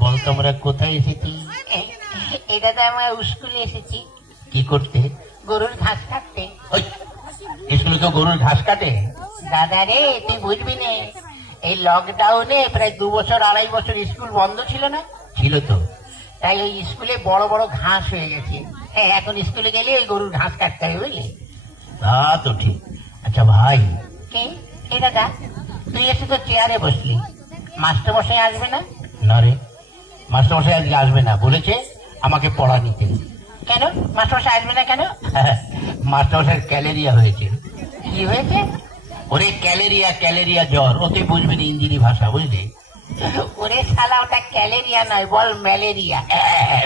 বল তোমরা কোথায় এসেছি? এই দাদা আমরা স্কুলে এসেছি। কি করতে? গরুর ঘাস কাটতে। ওই, স্কুলে তো গরুর ঘাস কাটে? দাদা রে তুই বুঝবি না, এই লকডাউনে প্রায় 2 বছর 2.5 বছর স্কুল বন্ধ ছিল না? ছিল তো। তাই ওই স্কুলে বড় বড় ঘাস হয়ে গেছে। হ্যাঁ, এখন স্কুলে গেলে ওই গরুর ঘাস কাটতে হবে বুঝলি। তা তো ঠিক। আচ্ছা ভাই, কি এই দাদা, তুই এসে তো চেয়ারে বসলি, মাস্টার মশাই আসবে না? না রে, মাস্টারমশাই আজকে আসবে না, বলেছে আমাকে পড়া নিতে। কেন মাস্টার মশাই আসবে না কেন? মাস্টারমশাইয়ের ক্যালেরিয়া হয়েছে। কি হয়েছে? ওরে ক্যালেরিয়া, ক্যালেরিয়া জ্বর, ওতে বুঝবি না ইঞ্জিনি ভাষা, বুঝলি? ওরে শালা, ওটা ক্যালেরিয়া নয়, বল ম্যালেরিয়া।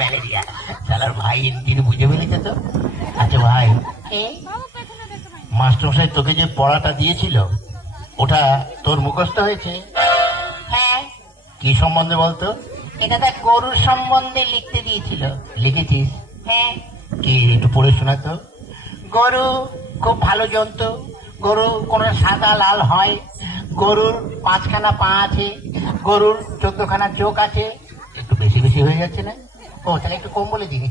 ম্যালেরিয়া। শালার ভাই ইঞ্জিনি বুঝে ফেলেছে তো। আচ্ছা ভাই, মাস্টারমশাই তোকে যে পড়াটা দিয়েছিল ওটা তোর মুখস্থ হয়েছে? হ্যাঁ। কি সম্বন্ধে বলতো? এটা তো গরুর সম্বন্ধে লিখতে দিয়েছিল। লিখেছিস? হ্যাঁ। কি একটু পড়ে শোনা তো। গরু খুব ভালো জন্তু। গরু কোন সাদা লাল হয়। গরুর 5খানা পা আছে। গরুর 14খানা চোখ আছে। একটু বেশি বেশি হয়ে যাচ্ছে না? ও তাহলে একটু কম বলে দিবি।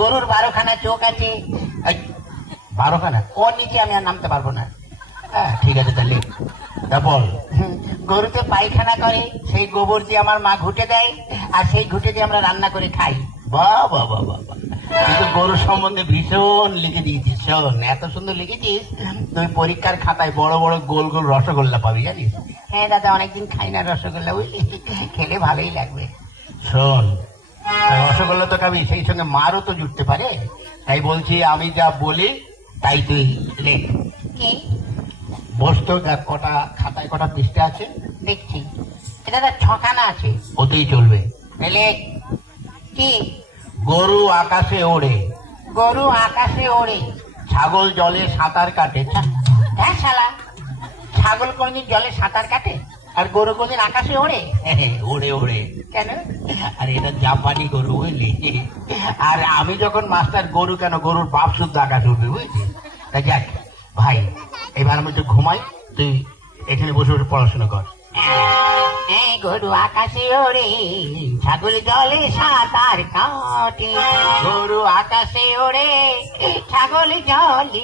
গরুর 12খানা চোখ আছে। 12খানা? ওর নিচে আমি আর নামতে পারবো না। হ্যাঁ ঠিক আছে, তাহলে তা বল। গরুতে পায়খানা করে, সেই গোবর দিয়ে আমার মা ঘুটে দেয়, আর সেই ঘুটে দিয়ে আমরা রান্না করে খাই। বাহ বাহ বাহ বাহ বাহ। কিন্তু গরুর সম্বন্ধে ভীষণ লিখে দিয়েছিস। শোন, এত সুন্দর লিখেছিস, তুই পরীক্ষার খাতায় বড় বড় গোল গোল রসগোল্লা পাবি, জানিস? হ্যাঁ দাদা, অনেকদিন খাই না রসগোল্লা, বুঝলি, খেলে ভালোই লাগবে। শোন, রসগোল্লা তো খাবি, সেই সঙ্গে মারও তো জুটতে পারে। তাই বলছি, আমি যা বলি তাই তুই লেখ। কি? বসতো কটা খাতায় কটা পৃষ্ঠা আছে দেখছি। এটা দাদা 6খানা আছে। ওতেই চলবে। লেখ। কি? গরু আকাশে ওড়ে, গরু আকাশে ওড়ে, ছাগল জলে সাঁতার কাটে। হ্যাঁ শালা, ছাগল কোনদিন জলে সাঁতার কাটে আর গরু কোনদিন আকাশে ওড়ে? ওড়ে ওড়ে। কেন? আর এটা জাপানি গরু, বুঝলি? আর আমি যখন মাস্টার, গরু কেন, গরুর বাপ শুদ্ধ আকাশ উঠবে, বুঝলি? তাই যাক ভাই, এবার আমি একটু ঘুমাই, তুই এখানে বসে বসে পড়াশোনা কর। গরু আকাশে ওড়ে, ছাগল জলে সাঁতার কাটে। গরু আকাশে ওড়ে, ছাগল জলে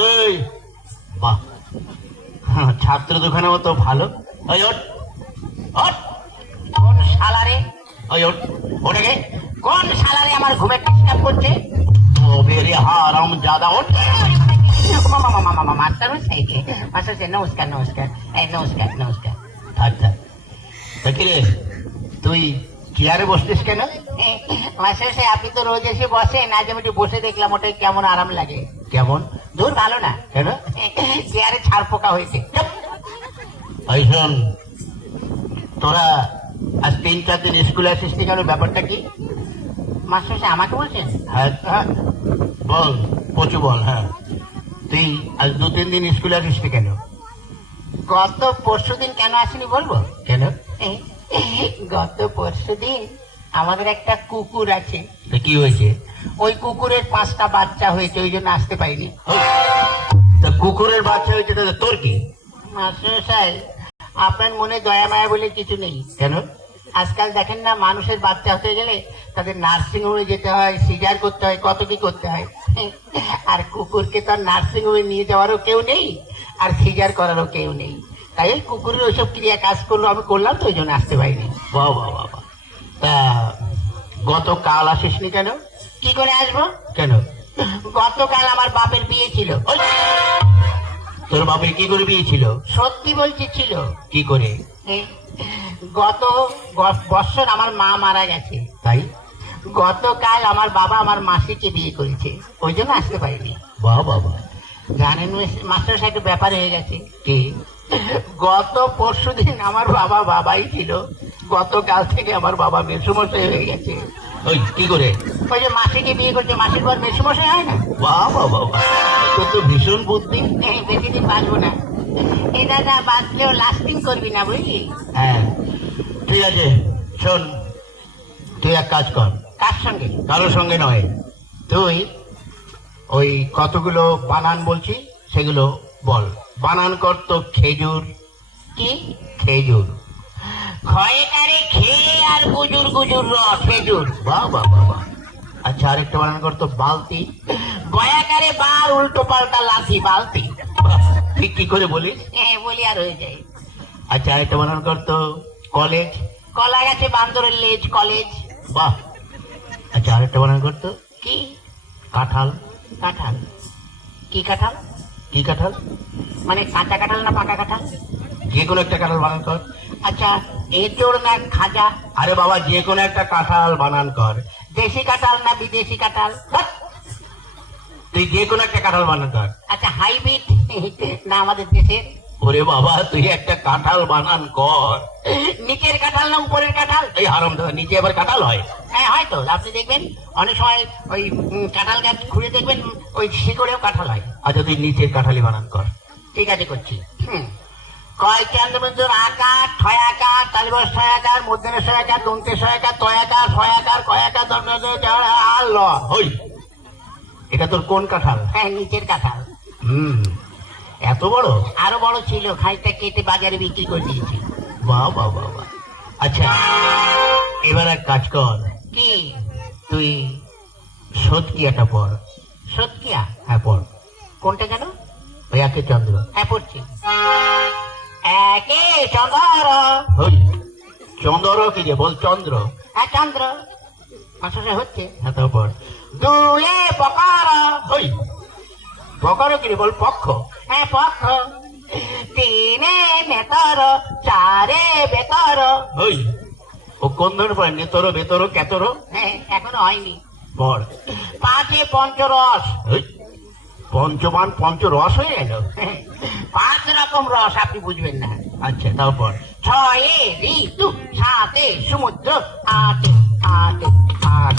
এই বাহ, ছাত্র দোকানে মতো ভালো। ওই ওঠ, ওঠ। কোন শালারে? ওই ওঠ, ওঠে গে। কোন শালারে আমার ঘুমের ডিস্টার্ব করছে? ও বেরে হারাম জাদা, ওঠ। মাস্টার মাস্টার নমস্কার নমস্কার নমস্কার নমস্কার। আচ্ছা, কিরে তুই চেয়ারে বসতিস কেন? মাস্টার আপনি তো রোজ এসে বসেন, আজ আমি একটু বসে দেখলাম, ওটাই কেমন আরাম লাগে। কেমন? দূর ভালো না। কেন? চেয়ারে ছাড় পোকা হয়েছে। ওই শোন, তোরা আজ 3-4 দিন স্কুলে আসিস নি কেন, ব্যাপারটা কি? মাস্টার আমাকে বলছেন? হ্যাঁ হ্যাঁ, বল পচু বল। হ্যাঁ, তুই আজ 2-3 দিন স্কুলে আসিস নি কেন? গত পরশুদিন কেন আসেনি বলবো? কেন? গত পরশুদিন আমাদের একটা কুকুর আছে। তা কি হয়েছে? ওই কুকুরের 5টা বাচ্চা হয়েছে, ওই জন্য আসতে পারিনি। তা কুকুরের বাচ্চা হয়েছে, তাহলে তোর কি? মাস্টার সাহেব, আপনার মনে দয়া মায়া বলে কিছু নেই। কেন? আজকাল দেখেন না, মানুষের বাচ্চা হতে গেলে তাদের নার্সিং হোমে যেতে হয়, সিজার করতে হয়, কত কি করতে হয়। আর কুকুরকে তো নার্সিং হোমে নিয়ে যাওয়ারও কেউ নেই, আর সিজার করারও কেউ নেই। তাই ওই কুকুরের ওইসব ক্রিয়া কাজ করলো, আমি করলাম, তো ওই জন্য আসতে পারিনি। বাবা বাবা, তা গতকাল আসিসনি কেন? কি করে আসবো? কেন? গতকাল আমার বাপের বিয়ে ছিল। তোর বাপের কি করে বিয়ে ছিল? সত্যি বলছি ছিল। কি করে? গত বছর আমার মা মারা গেছে, তাই গতকাল আমার বাবা আমার মাসিকে বিয়ে করেছে, ওই জন্য আসতে পারিনি। বাহ বাবা। জানেন মাস্টার সাহেব, ব্যাপার হয়ে গেছে কি? গত পরশুদিন আমার বাবা বাবাই ছিল, গতকাল থেকে আমার বাবা মেসুমশাই হয়ে গেছে। ওই কি করে? ওই যে মাসিকে বিয়ে করছে, মাসির পর মেসুমশাই হয় না? বাহ বাবা, তোর তো ভীষণ বুদ্ধি। বেশি দিন বাঁচবো না। এই দাদা, বাঁচলেও লাস্টিং করবি না, বুঝলি? হ্যাঁ ঠিক আছে, শোন, তুই এক কাজ কর। কার সঙ্গে? কারোর সঙ্গে নয়, তুই ওই কতগুলো বানান বলছি সেগুলো বল। বানান কর তো খেজুর। কি? খেজুর। ক্ষয়ে কারে খেয়ে আর গুজুর রস খেজুর। বাহ বাহ বাহ বাহ। আচ্ছা আরেকটা বানান করতো, বালতি। বয়াকারে বার উল্টো পাল্টা লাঠি বালতি। বাহ, ঠিক কি করে বলিস? হ্যাঁ বলি আর হয়ে যায়। আচ্ছা আরেকটা বানান করতো, কলেজ। কলা গাছে বান্দরের লেজ কলেজ। বাহ। আচ্ছা আরেকটা বানান করতো, কি? কাঁঠাল। কাঁঠাল। কি কাঁঠাল? কি কাঁঠাল? মানে কাঁচা কাঁঠাল না পাকা কাঁঠাল? যে কোনো একটা কাঁঠাল বানান কর। আচ্ছা এঁচোড় না খাজা? আরে বাবা যে কোনো একটা কাঁঠাল বানান কর। দেশি কাঁঠাল না বিদেশি কাঁঠাল? ধ্যাৎ, তুই যে কোনো একটা কাঁঠাল বানান কর। আচ্ছা হাইব্রিড না আমাদের দেশের? ওরে বাবা তুই একটা কাঁঠাল বানান কর। নিচের কাঁঠাল না উপরের কাঁঠাল? এই হারাম দাদা, নিচে আবার কাঁঠাল হয়? হ্যাঁ হয়তো, আপনি দেখবেন অনেক সময় ওই কাঁঠাল গাছ ঘুরে দেখবেন ওই শিকড়েও কাঁঠাল হয়। আচ্ছা তুই নিচের কাঁঠালি বানান কর। ঠিক আছে করছি। কয় চন্দ্রবিন্দুর আকার ছয় আকার তালিবর ছয় আকার মধ্যে ছয় আকার দন্তে ছয় আকার তয় আকার ছয় আকার কয় আকার আর ল। ওই এটা তোর কোন কাঁঠাল? হ্যাঁ নিচের কাঁঠাল। এত বড়? আরো বড় ছিল, খানিকটা কেটে বাজারে বিক্রি করে দিয়েছি। বাহ বাহ বাহ বাহ। আচ্ছা এবার এক কাজ কর, কি? তুই সৎকিয়াটা পড়। সত্যিয়া? হ্যাঁ পড়। কোনটা যেন? ওই একে চন্দ্র। হ্যাঁ পড়ছি। একে চন্দ্র। ওই চন্দ্র কি রে, বল চন্দ্র। হ্যাঁ চন্দ্র মাসে হচ্ছে। হ্যাঁ তাও পড়। দুলে পকার। ওই পকারও কি রে, বল পক্ষ। হ্যাঁ পক্ষ। তিনে নেতর চারে বেতর। ওই ও কোন ধরনের পড়ে, নেতর বেতর কেতর? হ্যাঁ এখনো হয়নি। পড়। পাঁচে পঞ্চরস। ওই পঞ্চমান পঞ্চরস হয়ে গেল। পাঁচ রকম রস আপনি বুঝবেন না। আচ্ছা তাও পড়। ছয়ে ঋতু সাতে সমুদ্র আটে আটে আট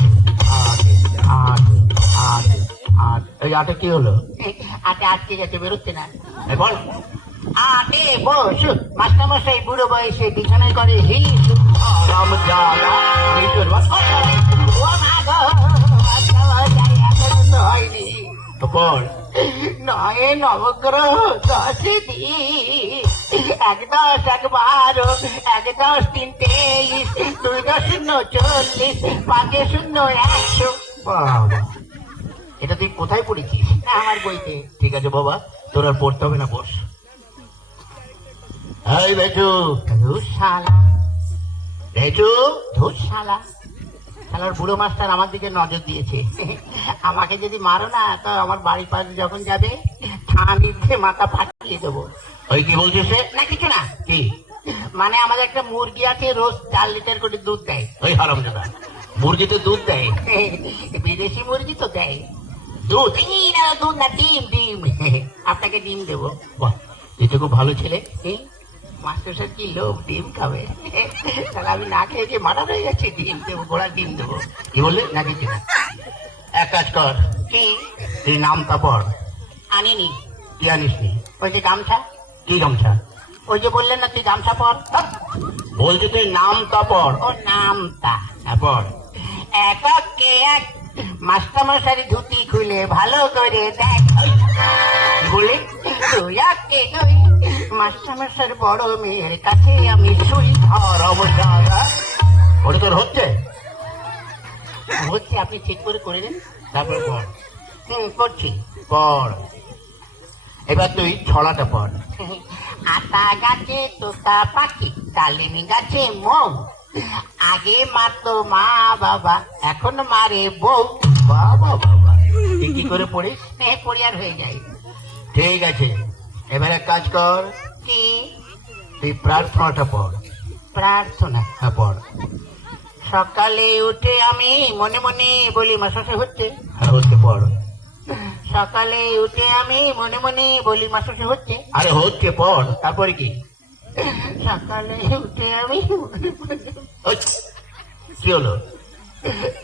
আট আট আট আট। এই আটে কি হলো? আটে আটকে গেছে, বেরোচ্ছে না। এই বল। আটে বসু মাস্টারমশাই বুড়ো বয়সে বিছানায় করে হিসু। রাম জালা নিচুর বাস। ও মা গো, মাস্টারমশাই এখনো তো হয়নি। তো পড়। নয়ে নবগ্রহ দশে দিন এক দশ এক বারো এক দশ তিন 23 দুই দশ শূন্য 40 পাঁচে শূন্য 100। বাবা এটা তুই কোথায় পড়েছিস? আমার বইতে। ঠিক আছে বাবা, তোর আর পড়তে হবে না, বস। এই বেচু, ধুসালা বেচু। ধুসালা শালার বুড়ো মাস্টার আমার দিকে নজর দিয়েছে। আমাকে যদি মারো না তো আমার বাড়ির পাশে যখন যাবে থানি দিয়ে মাথা ফাটিয়ে দেবো। ওই কি বলছিস সে? না কিছু না। কি? মানে আমাদের একটা মুরগি আছে, রোজ 4 লিটার করে দুধ দেয়। ওই হারাম দাদা, মুরগিতে দুধ দেয়? বিদেশি মুরগি তো দেয় দুধ। এই না দুধ না, ডিম ডিম। আপনাকে ডিম দেবো। বাহ, তুই তো খুব ভালো ছেলে। মাস্টার সাহেব কি লোক, ডিম খাবে? তাহলে আমি না খেয়ে খেয়ে মারা হয়ে যাচ্ছি, ডিম দেবো, ঘোড়ার ডিম দেবো। কি বললি? না কিছু না। এক কাজ কর, কি? তুই নামটা পড়। আনিনি। কি আনিস নি? ওই যে গামছা। কি গামছা? ওই যে বললেন না তুই গামছা পর। বলছি তুই নামটা পড়। ও নামটা। হ্যাঁ পড়। এককে এক মাস্টারমশারি ধুতি খুলে ভালো করে দেখ। কি বললি? তুই একে তুই মাস্টারমশার বড় মেয়ের কাছে আমি শুই। আর অবস্থা ওটা তোর হচ্ছে? হচ্ছে, আপনি ঠিক করে করে দেন। তারপরে পড়। করছি। পড়। এবার তুই ছড়াটা পড়। আতা গাছে তোতা পাখি, ডালিমি গাছে মৌ, আগে মারতো মা বাবা, এখন মারে বউ। বাবা বাবা, তুই কি করে পড়িস? পরিয়ার হয়ে যায়। ঠিক আছে, এবার এক কাজ কর, কি? তুই প্রার্থনাটা পড়। প্রার্থনা? হ্যাঁ পড়। সকালে উঠে আমি মনে মনে বলি মাসে হচ্ছে। হ্যাঁ হচ্ছে, পড়। সকালে উঠে আমি মনে মনে বলি মাসে হচ্ছে। আরে হচ্ছে, পড়। তারপরে কি? সকালে উঠে আমি ওই, কি হলো?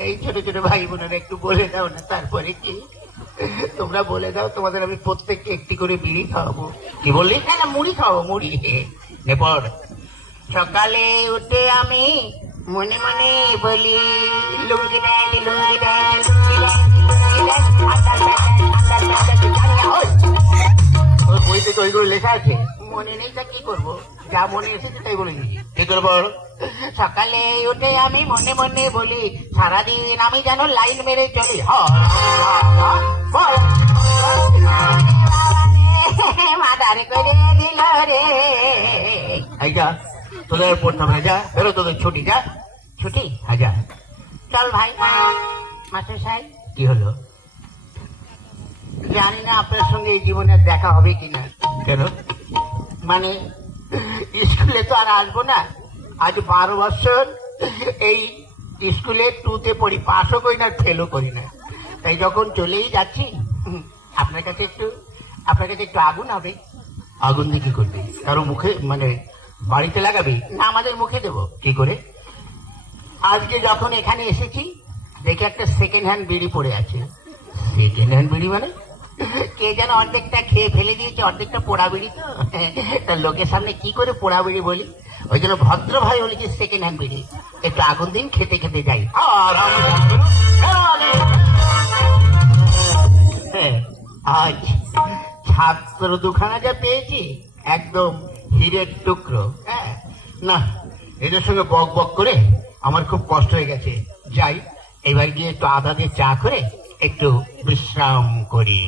এই ছোট ছোট ভাই বোনেরা একটু বলে দাও না, তারপরে কি? তোমরা বলে দাও, তোমাদের আমি প্রত্যেককে একটি করে বিড়ি খাওয়াবো। কি বললি? না না, মুড়ি খাওয়াবো, মুড়ি। নে পড়। সকালে উঠে আমি মনে মনে বলি লুঙ্গি দেন লুঙ্গি দেন লুঙ্গি দেন লুঙ্গি দেন, আন্দার দেন, আন্দার দেন, জানিয়া। ওই, ওই বইতে তো ওইগুলো লেখা আছে। মনে নেই তা কি করবো, যা মনে এসেছে তাই বলে দিচ্ছি। কি করে পড়? সকালে উঠে আমি মনে মনে বলি সারাদিন আমি যেন লাইন মেরে চলি মাদারে করে দিল রে। এই যা, তোদের পড়তে হবে না, যা বেরো, তোদের ছুটি, যা। ছুটি? হ্যাঁ যা। চল ভাই। মাস্টার সাহেব, কি হলো? জানি না আপনার সঙ্গে এই জীবনে দেখা হবে কিনা। কেন? মানে স্কুলে তো আর আসবো না, আজ 12 বছর এই স্কুলে 2তে পড়ি, পাসও করি না ফেলও করি না, তাই যখন চলেই যাচ্ছি আপনার কাছে একটু আগুন হবে। আগুন দিয়ে কি করবি? কারো মুখে, মানে বাড়িতে লাগাবি? না, আমাদের মুখে দেবো। কি করে? আজকে যখন এখানে এসেছি দেখে একটা সেকেন্ড হ্যান্ড বিড়ি পড়ে আছে। সেকেন্ড হ্যান্ড বিড়ি মানে? কে যেন অর্ধেকটা খেয়ে ফেলে দিয়েছে, অর্ধেকটা পোড়া বিড়ি। তো তা লোকের সামনে কি করে পোড়া বিড়ি বলি, ওই জন্য ভদ্র ভাই বলি যে সেকেন্ড হ্যান্ড বিড়ি, একটু আগুন দিন, খেতে খেতে যাই। আর হ্যাঁ, আজ ছাত্র দুখানা যা পেয়েছি একদম হীরের টুকরো। হ্যাঁ, না, এদের সঙ্গে বক বক করে আমার খুব কষ্ট হয়ে গেছে। যাই, এবার গিয়ে একটু আদা দিয়ে চা করে একটু বিশ্রাম করি।